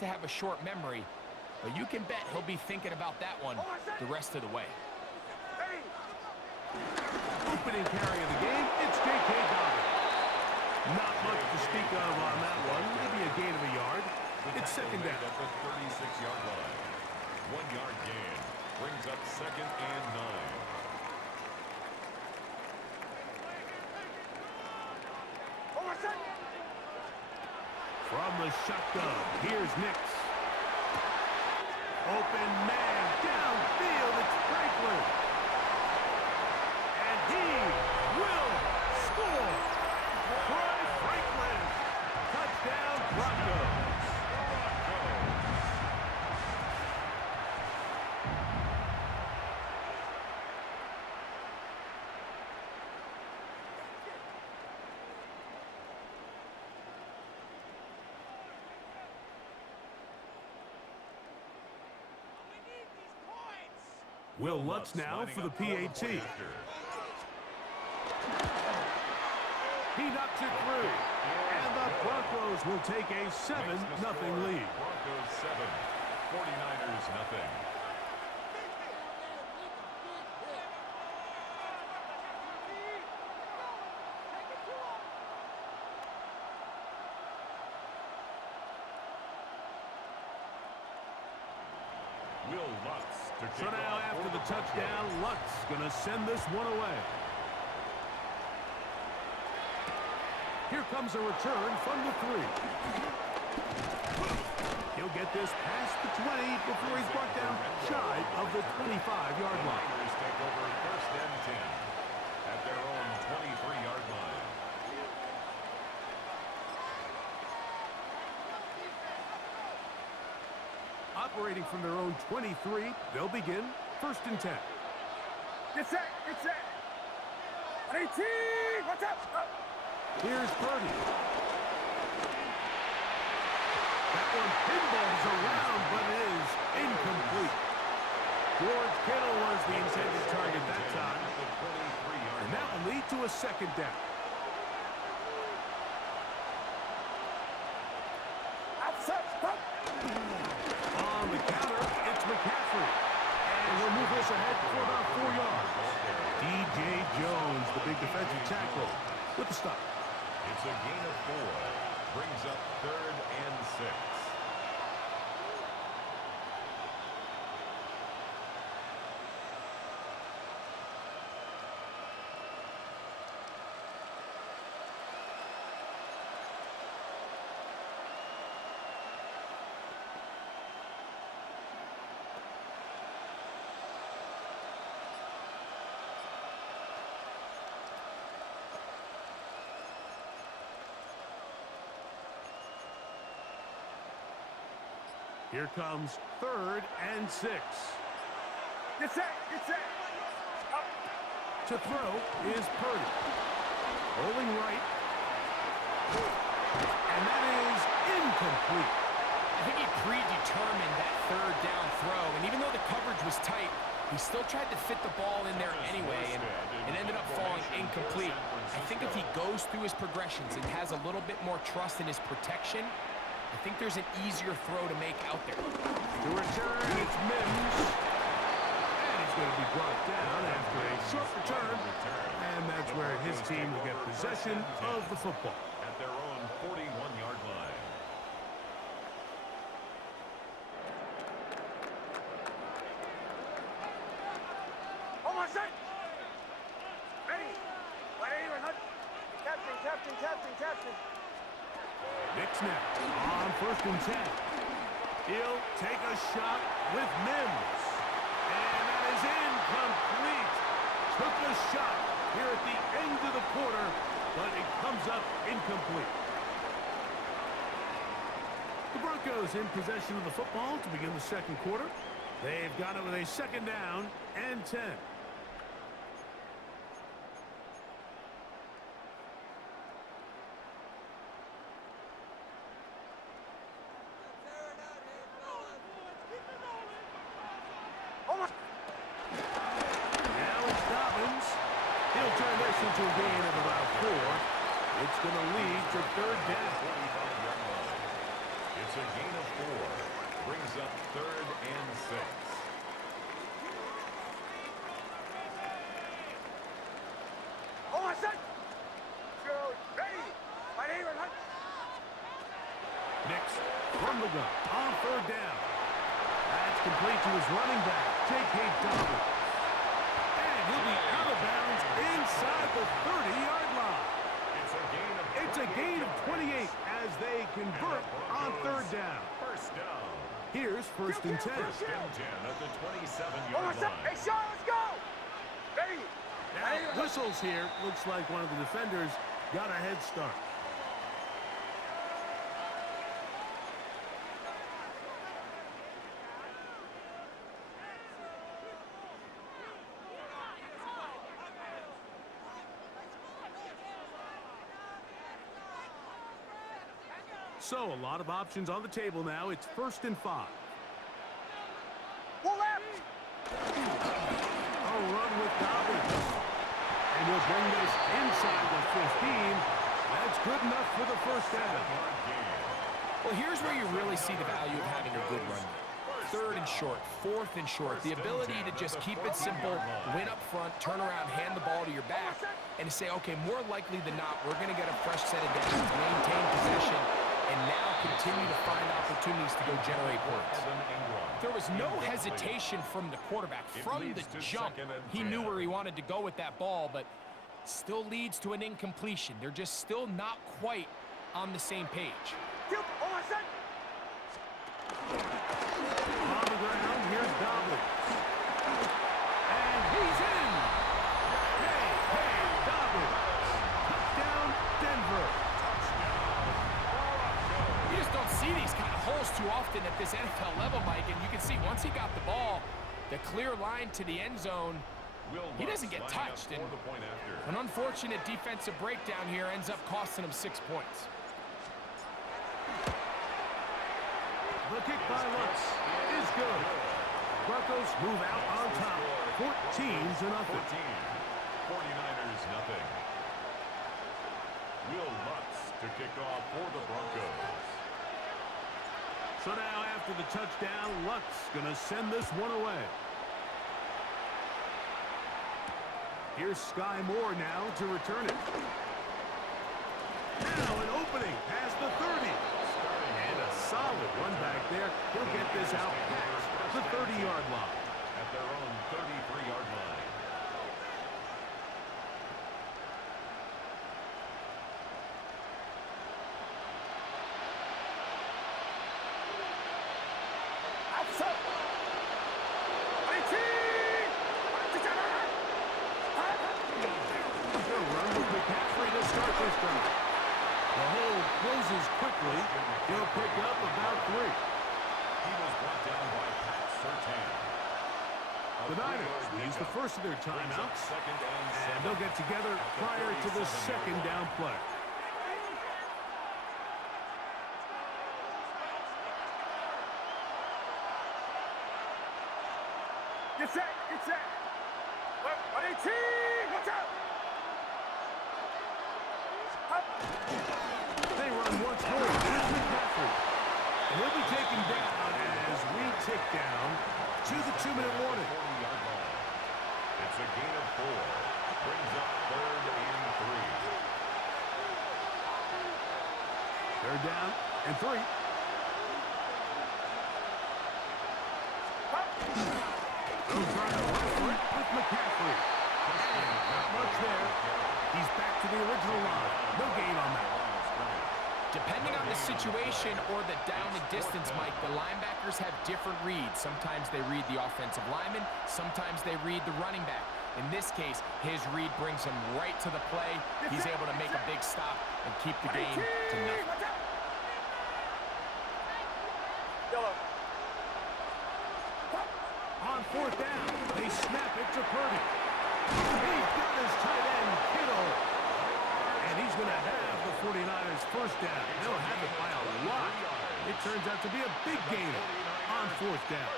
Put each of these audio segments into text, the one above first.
to have a short memory, but you can bet he'll be thinking about that one the rest of the way. Opening carry of the game, it's J.K. Dobbins. Not much to speak of on that one. Maybe a gain of a yard. It's second down. At the 36-yard line. 1-yard gain brings up 2nd and 9. From the shotgun, here's Nix. Open man, downfield, it's Franklin. And he will score. Troy Franklin. Touchdown, Broncos. Will Lutz now for the PAT. He knocks it through. And the Broncos will take a 7-0 lead. Broncos 7, 49ers nothing. Will Lutz to So now after the touchdown, Lutz going to send this one away. Here comes a return from the 3. He'll get this past the 20 before he's brought down shy of the 25-yard line. Niners take over 1st and 10 at their own 23-yard line. Operating from their own 23, they'll begin 1st and 10. Get set, get set. 18, what's up? Here's Purdy. That one pinballs around, but it is incomplete. George Kittle was the intended target that time. And that will lead to a 2nd down. On the counter, it's McCaffrey. And he'll move this ahead for about 4 yards. D.J. Jones, the big defensive tackle, with the stop. It's a gain of 4. Brings up 3rd and 6. Here comes 3rd and 6. Get set, get set. To throw is Purdy. Rolling right. And that is incomplete. I think he predetermined that 3rd down throw, and even though the coverage was tight, he still tried to fit the ball in there anyway, and it ended up falling incomplete. I think if he goes through his progressions and has a little bit more trust in his protection, I think there's an easier throw to make out there. To return, it's Mims. And he's going to be brought down after a short return. And that's where his team will get possession of the football. At their own 41-yard line. Almost set. Ready. Ready, we're not. Captain, captain, captain, captain. Nix now on 1st and 10. He'll take a shot with Mims. And that is incomplete. Took a shot here at the end of the quarter, but it comes up incomplete. The Broncos in possession of the football to begin the 2nd quarter. They've got it with a 2nd down and 10. To a gain of about 4. It's going to lead to 3rd down. It's It's a gain of 4. Brings up 3rd and 6. Hold on, set. Go. Ready. My neighbor, hunt. Nix from the gun on 3rd down. That's complete to his running back, J.K. Dobbins. And he'll be out of bounds inside the 30-yard line. It's a gain of 28 as they convert on 3rd down. First down. Here's 1st and 10. First and 10 at the 27-yard Hold on, set. line. Hey, Sean, let's go. Ready. Now, whistles here. Looks like one of the defenders got a head start. So, a lot of options on the table now. It's 1st and 5. Pull left. A run with Dobbins. And he'll bring this inside the 15. That's good enough for the 1st down. Well, here's where you really see the value of having a good run game. 3rd and short, 4th and short. The ability to just keep it simple, win up front, turn around, hand the ball to your back, and to say, okay, more likely than not, we're going to get a fresh set of downs, maintain possession, and now continue to find opportunities to go generate points. There was no hesitation from the quarterback. From the jump, he knew where he wanted to go with that ball, but still leads to an incompletion. They're just still not quite on the same page. Hold on, set. On the ground, here's Dobbins. And he's in. Hey, Dobbins. Touchdown, Denver. You just don't see these kind of holes too often at this NFL level, Mike, and you can see once he got the ball, the clear line to the end zone, he doesn't get touched. And an unfortunate defensive breakdown here ends up costing him 6 points. The kick by Lutz is good. Broncos move out on top, 14-0. 49ers nothing. Will Lutz to kick off for the Broncos. So now after the touchdown, Lutz going to send this one away. Here's Sky Moore now to return it. Now an opening past the 30. And a solid run back there. He'll get this out past the 30-yard line. At their own 33-yard line. Closes quickly. He'll pick up about 3. He was brought down by Pat Surtain. The Niners use the first of their timeouts, and they'll get together prior to the 2nd down play. Get set. Get set. 118. Watch out. They run once more. Here's McCaffrey. And he'll be taken down as we tick down to the 2-minute warning. It's a gain of 4. Brings up 3rd and 3. 3rd down and 3. He's trying to run for it with McCaffrey. And not much there. He's back to the original line. No gain on that. Depending on the situation or the down and distance, Mike, the linebackers have different reads. Sometimes they read the offensive lineman. Sometimes they read the running back. In this case, his read brings him right to the play. He's able to make a big stop and keep the game to nothing. On 4th down, they snap it to Purdy. He's got his tight end, Kittle. And he's going to have the 49ers first down. They'll have it by a lot. It turns out to be a big gainer on 4th down.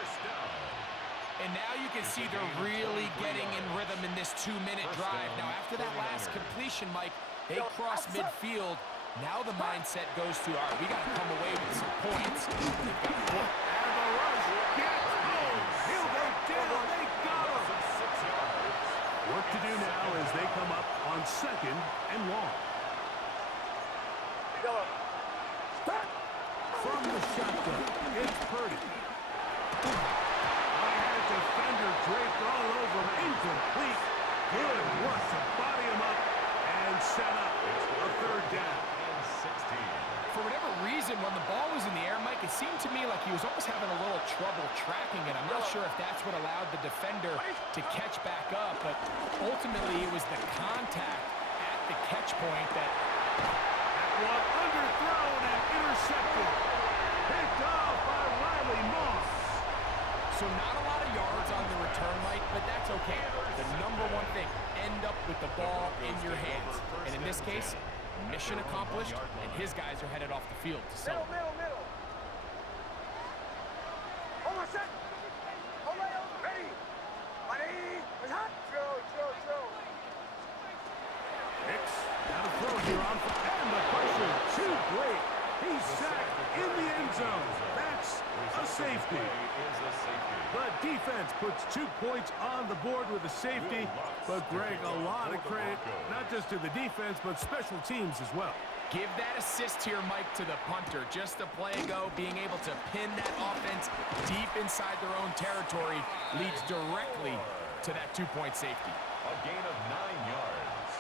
And now you can see they're really getting in rhythm in this 2-minute drive. Now, after that last completion, Mike, they cross midfield. Now the mindset goes to, all right, we got to come away with some points. They've got to put And the rush gets home. He'll go down. They got him. Work to do now as they come up on 2nd and long. From the shotgun, it's Purdy. I had a defender draped all over him. Incomplete. Good work to body him up and set up a 3rd down. For whatever reason, when the ball was in the air, Mike, it seemed to me like he was almost having a little trouble tracking it. I'm not sure if that's what allowed the defender to catch back up, but ultimately it was the contact at the catch point that... That one underthrown and intercepted. Picked off by Riley Moss. So not a lot of yards on the return, Mike, but that's okay. The number one thing, end up with the ball in your hands. And in this case, mission accomplished, and his guys are headed off the field to celebrate. Middle. Hold on, set. Hold on, ready. Ready. Hot. Throw. Hicks, now to throw here on, and the pressure, too great. He's sacked in the end zone. That's a safety. The defense puts 2 points on the board with a safety, but Greg, a lot of credit, not just to the defense, but special teams as well. Give that assist here, Mike, to the punter. Just a play ago, being able to pin that offense deep inside their own territory leads directly to that 2-point safety. A gain of 9 yards.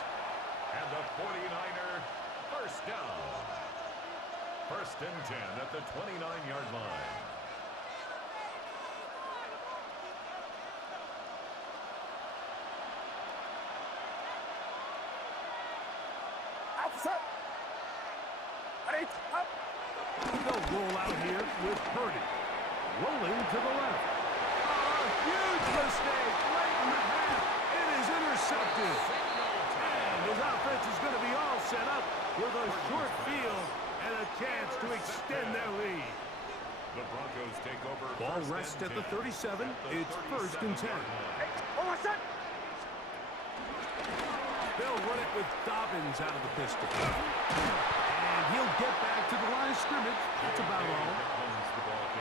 And the 49er first down. 1st and 10 at the 29-yard line. Set. Ready. Up. They'll roll out here with Purdy. Rolling to the left. Huge mistake late in the half. It is intercepted. And his offense is going to be all set up with a short field and a chance to extend their lead. The Broncos take over. Ball rests at the 37. It's 1st and 10. Hold on, set. They'll run it with Dobbins out of the pistol. And he'll get back to the line of scrimmage. That's about all.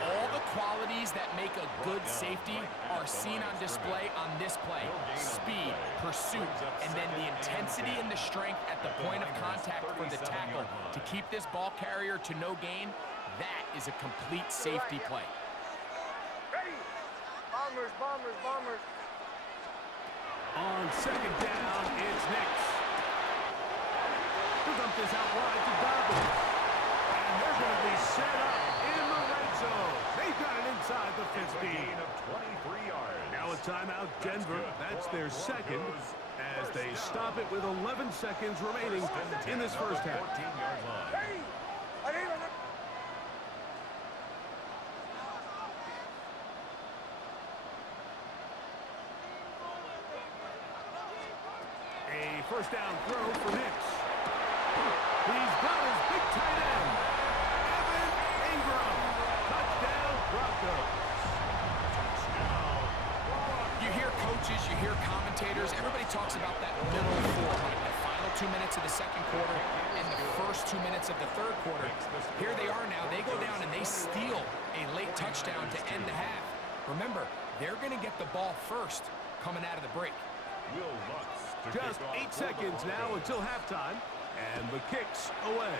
All the qualities that make a good safety are seen on display on this play. Speed, pursuit, and then the intensity and the strength at the point of contact for the tackle to keep this ball carrier to no gain. That is a complete safety play. Ready. Bombers. On 2nd down, it's Nix. He'll dump this out wide to Dobbins. And they're going to be set up in the red zone. They've got it inside the 50. Gain of 23 yards. Now a timeout, Denver. That's their 2nd as they stop it with 11 seconds remaining in this first half. 14-yard line. Ready. A first down throw for Nix. He's got his big tight end, Evan Ingram. Touchdown, Broncos. You hear coaches, you hear commentators, everybody talks about that middle 4, like the final 2 minutes of the 2nd quarter and the first 2 minutes of the 3rd quarter. Here they are now. They go down and they steal a late touchdown to end the half. Remember, they're going to get the ball first coming out of the break. Just 8 seconds now until halftime, and the kick's away.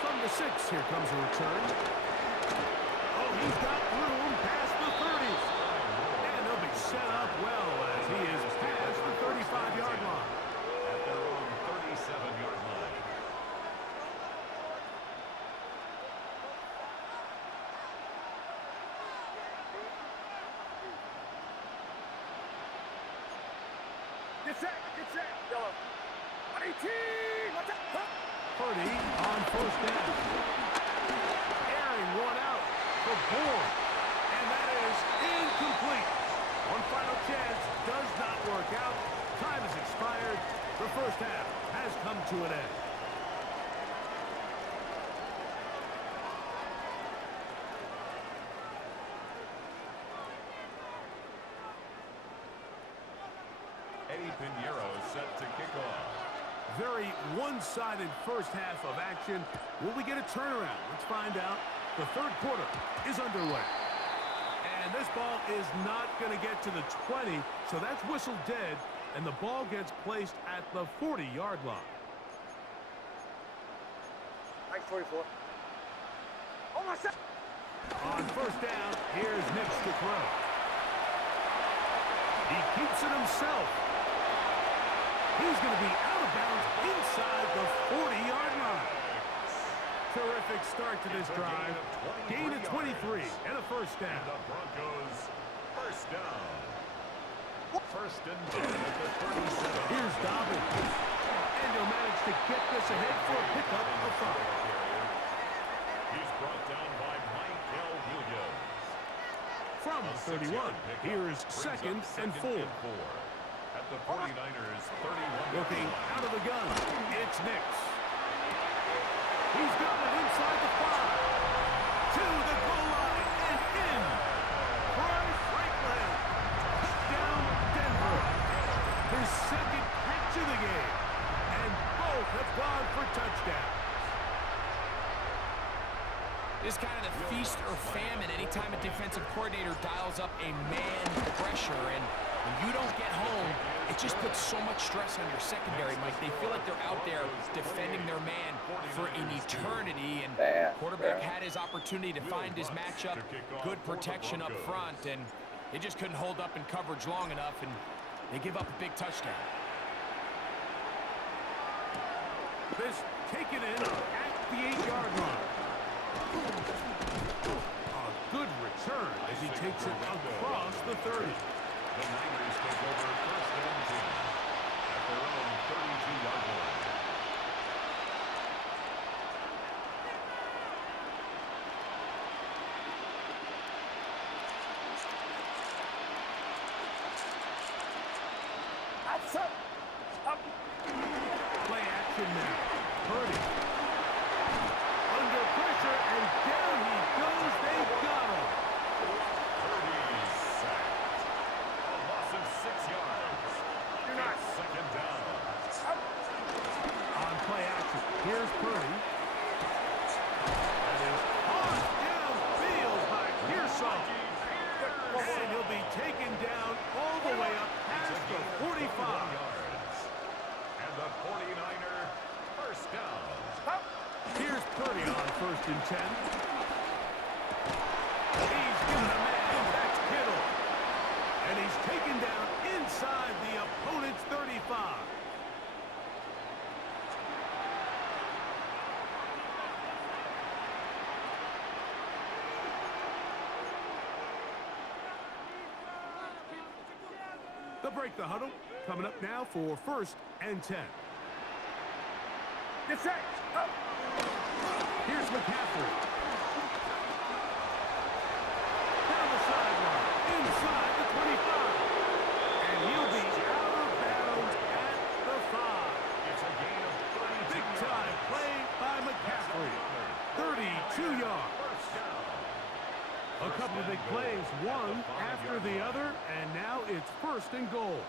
From the 6, here comes a return. Oh, he's got room past the 30. And he'll be set up well as he is past the 35-yard line. At their own 37-yard line. Get set. Go. 18. Purdy on 1st down. Airing one out for Bourne. And that is incomplete. One final chance does not work out. Time has expired. The first half has come to an end. Eddie Pinheiro set to kick off. Very one-sided first half of action. Will we get a turnaround? Let's find out. The third quarter is underway. And this ball is not going to get to the 20, so that's whistled dead, and the ball gets placed at the 40-yard line. Like 44. Oh, my son! On first down, here's Nix to throw. He keeps it himself. He's going to be out of bounds inside the 40-yard line. Terrific start to this drive. Gain of 23 and a first down. The Broncos first down. First and 10 at the 37. Here's Dobbins. And he'll manage to get this ahead for a pickup of 5. He's brought down by Michael Williams. From the 31, here's second and 4. At the 49ers 31. Looking out of the gun, it's Nix. He's got it inside the 5. To the goal line and in. Bryce Franklin. Touchdown, Denver. His second catch of the game. And both have gone for touchdowns. This is kind of the feast or famine anytime a defensive coordinator dials up a man pressure. And when you don't get home, it just puts so much stress on your secondary, Mike. They feel like they're out there defending their man for an eternity. And quarterback had his opportunity to find his matchup. Good protection up front. And they just couldn't hold up in coverage long enough. And they give up a big touchdown. This taken in at the 8-yard line. A good return as he takes it across the 30. The Niners take over first and 10 at their own 32-yard line. Play action now. Purdy. Under pressure, and down he goes. They've got him. Purdy's sacked. A loss of 6 yards. You're not. It's second down. On play action, here's Purdy. That is on downfield by Pearson. And he'll be taken down all the way up past the 45. And the 49er first down. Here's Purdy on first and 10. He's given a man. That's Kittle. And he's taken down inside the opponent's 35. They'll break the huddle. Coming up now for first and 10. Get set. Up. Here's McCaffrey. Down the sideline, inside the 25. And he'll be out of bounds at the 5. It's a gain of 32 Big time play by McCaffrey. 32 yards. First down. A couple of big plays, one after the other, and now it's first and goal.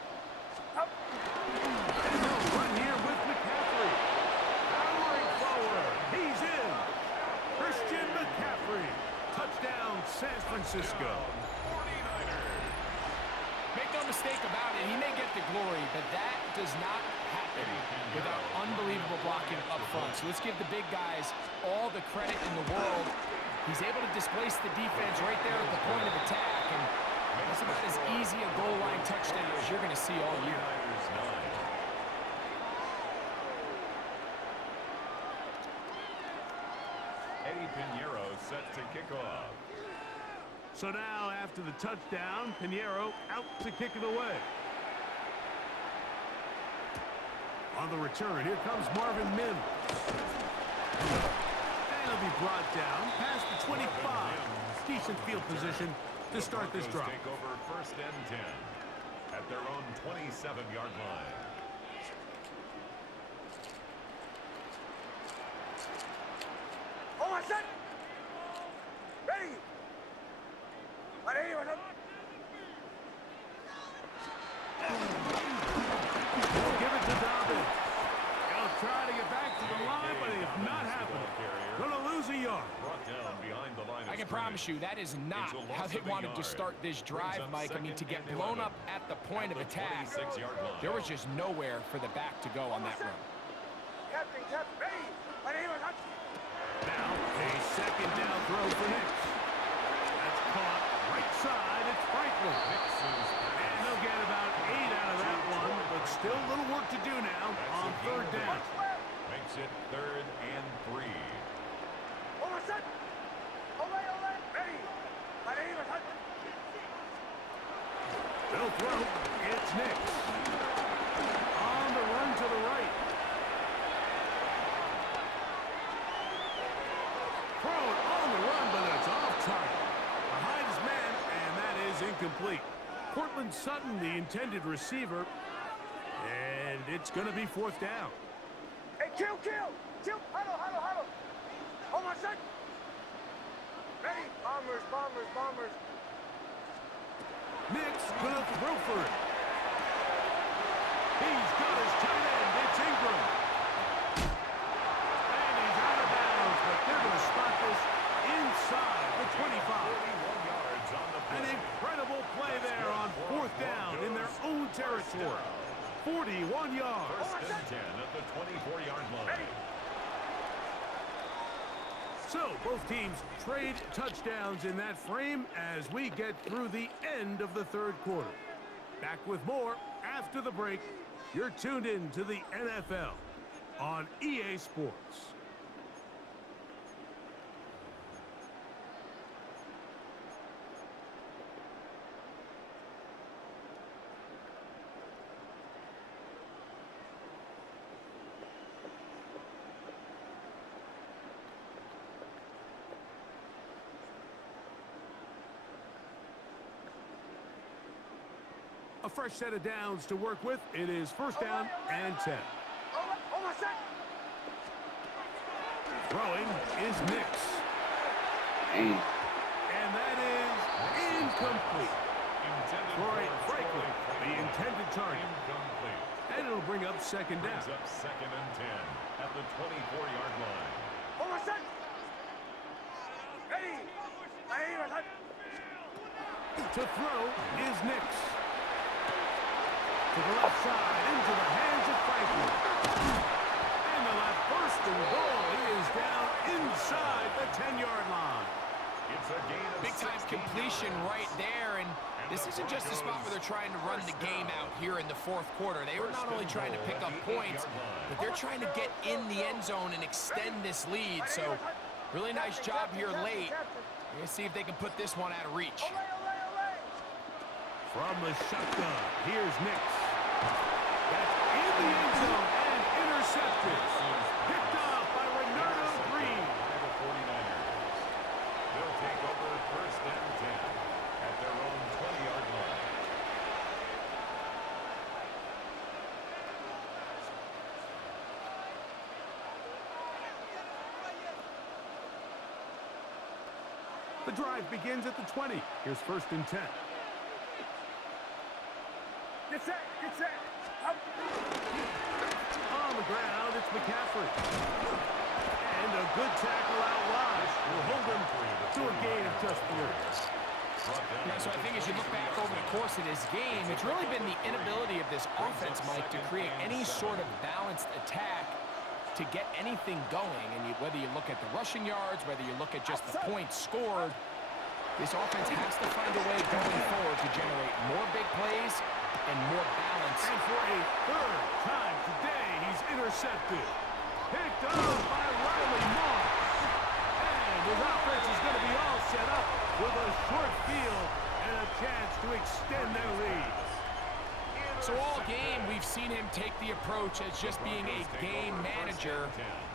Up. And they'll run here with McCaffrey. Powering forward. He's in. Christian McCaffrey. Touchdown, San Francisco. 49ers. Make no mistake about it, he may get the glory, but that does not happen without unbelievable blocking up front. So let's give the big guys all the credit in the world. He's able to displace the defense right there at the point of attack, and that's about as easy a goal line touchdown as you're going to see all year. 49ers 9. Eddie Pinheiro set to kick off. So now, after the touchdown, Pinheiro out to kick it away. On the return, here comes Marvin Mims. And he'll be brought down past the 25. Decent field position to start this drive. Take over first and 10 at their own 27-yard line. Oh, my son. Ready. Ready. Give it to Dobbins. I can promise you that is not how they wanted to start this drive, Mike. I mean, to get blown up at the point of attack, there was just nowhere for the back to go on that run. Captain, ready. My name is Hudson. Now, a second down throw for Nix. That's caught right side. It's Franklin. And they'll get about 8 out of that one, but still a little work to do now on third down. Makes it 3rd and 3. Over set. Ole. Ready. My name is Hudson. They'll throw. It's Nix. On the run to the right. Throw it on the run, but it's off target. Behind his man, and that is incomplete. Cortland Sutton, the intended receiver, and it's going to be 4th down. Hey, kill. Huddle. Hold my set. Ready. Bombers. Nix going to throw for it. He's got his tight end. It's Ingram. And he's out of bounds, but they're going to spot this inside the 25. An incredible play there on 4th down in their own territory. 41 yards. 1st and 10 at the 24-yard line. So both teams trade touchdowns in that frame as we get through the end of the 3rd quarter. Back with more after the break. You're tuned in to the NFL on EA Sports. A fresh set of downs to work with. It is 1st down and 10. Hold my set. Throwing is Nix. And that is incomplete. Troy Franklin, the intended target. And it'll bring up 2nd down. Brings up 2nd and 10 at the 24-yard line. Hold my set. Ready. My name is Hudson. To throw is Nix. To the left side, into the hands of Franklin. And the left 1st and goal. He is down inside the 10-yard line. It's a gain of Big-time completion right there, and this isn't just a spot where they're trying to run the game out here in the 4th quarter. They were not only trying to pick up points, but they're trying to get in the end zone and extend this lead. So, really nice job here late. We're going to see if they can put this one out of reach. From the shotgun, here's Nix. That's in the end zone and intercepted. Picked off by Renardo Green. By the 49ers. They'll take over 1st and 10 at their own 20-yard line. The drive begins at the 20. Here's 1st and 10. Get set. Up. On the ground, it's McCaffrey. And a good tackle out wide will hold him to a gain of just 3. Yeah, so I think as you look back over the course of this game, it's really been the inability of this offense, Mike, to create any sort of balanced attack to get anything going. And whether you look at the rushing yards, whether you look at just the points scored, this offense has to find a way going forward to generate more big plays and more balance. And for a 3rd time today, he's intercepted. Picked off by Riley Moss. And his offense is going to be all set up with a short field and a chance to extend their lead. So all game, we've seen him take the approach as just being a game manager.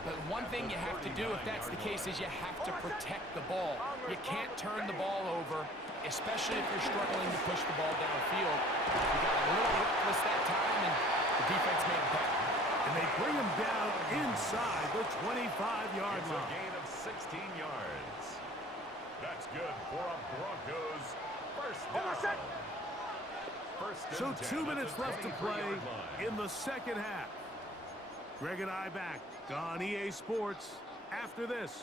But one thing you have to do, if that's the case, is you have to protect the ball. You can't turn the ball over, especially if you're struggling to push the ball downfield. You got a little reckless that time, and the defense made it back. And they bring him down inside the 25-yard It's line. a gain of 16 yards. That's good for a Broncos 1st down. So 2 minutes left to play in the 2nd half. Greg and I back on EA Sports after this.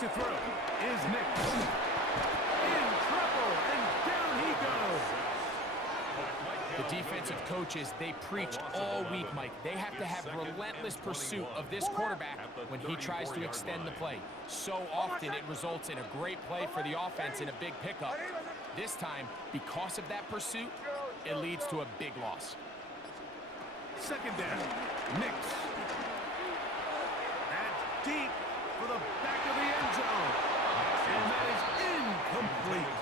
to throw is Nix. In trouble, and down he goes. The defensive coaches, they preach all week, Mike. They have to have relentless pursuit of this quarterback when he tries to extend the play. So often it results in a great play for the offense and a big pickup. This time, because of that pursuit, it leads to a big loss. Second down, Nix. That's deep for the back of the end zone. And that is incomplete.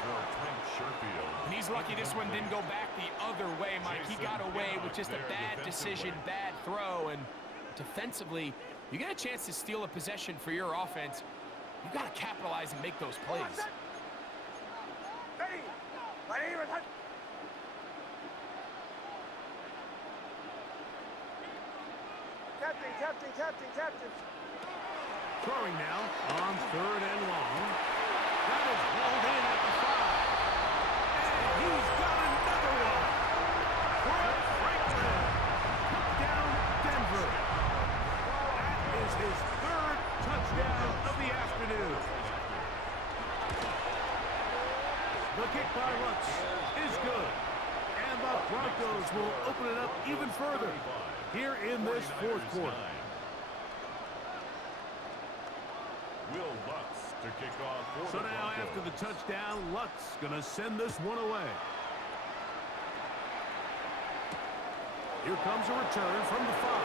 And he's lucky this one didn't go back the other way, Mike. He got away with just a bad decision, bad throw. And defensively, you get a chance to steal a possession for your offense. You got to capitalize and make those plays. Ready. My name is Captain. Throwing now on 3rd and long. That is hauled in at the 5. And he's got another one. Fred Franklin took down Denver. That is his 3rd touchdown of the afternoon. The kick by Lutz is good. And the Broncos will open it up even further here in this 4th quarter. Will Lutz to kick off for So now after the touchdown, Lutz gonna send this one away. Here comes a return from the 5.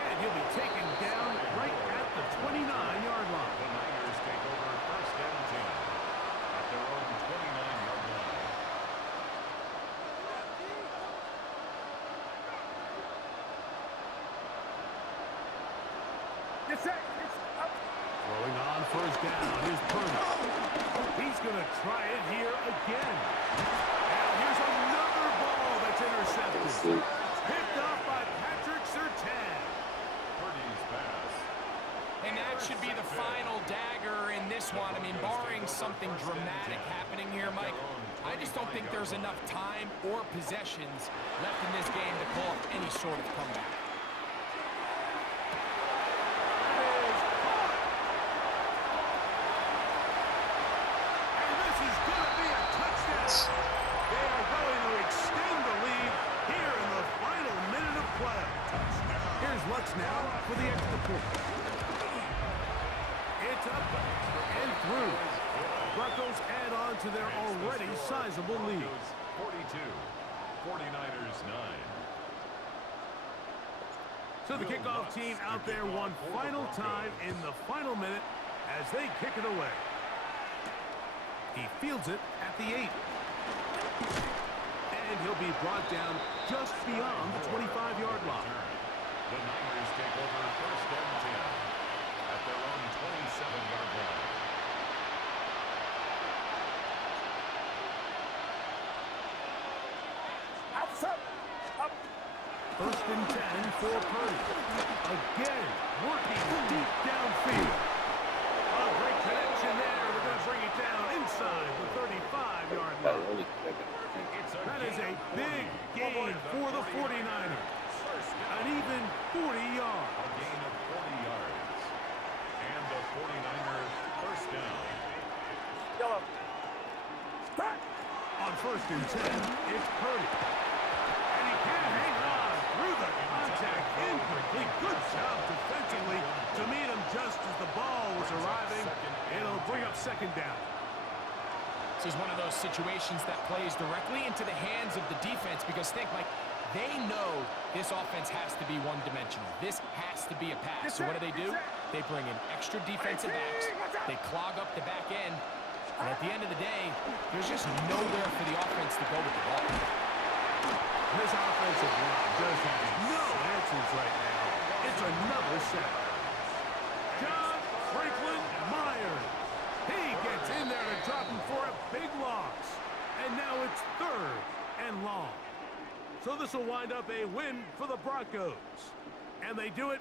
And he'll be taken down right at the 29-yard line. The Niners take over 1st and 10 at their own 29-yard line. Throwing on 1st down is Purdy. He's gonna try it here again. And here's another ball that's intercepted. Picked up by Patrick Surtain. Purdy's pass. And that should be the final dagger in this one. I mean, barring something dramatic happening here, Mike, I just don't think there's enough time or possessions left in this game to pull off any sort of comeback. Now for the extra point. It's up and through. Broncos add on to their already sizable lead. 42, 49ers 9. So the kickoff team out there one final time in the final minute as they kick it away. He fields it at the 8. And he'll be brought down just beyond the 25-yard line. The Niners take over 1st and 10 at their own 27-yard line. Up. 1st and 10 for Purdy. Again, working deep downfield. A great connection there. They're going to bring it down inside the 35-yard line. That is a big gain for the 49ers. An even 40 yards. A gain of 40 yards. And the 49ers 1st down. Yellow. Back. On 1st and 10, it's Purdy. And he can't hang on through the contact. Incomplete. Good job defensively to meet him just as the ball was arriving. It'll bring up 2nd down. This is one of those situations that plays directly into the hands of the defense because think, like, they know this offense has to be one-dimensional. This has to be a pass. So what do? They bring in extra defensive backs. They clog up the back end. And at the end of the day, there's just nowhere for the offense to go with the ball. This offensive line just has no answers right now. It's another sack. John Franklin Myers. He gets in there to drop him for a big loss. And now it's 3rd and long. So this will wind up a win for the Broncos. And they do it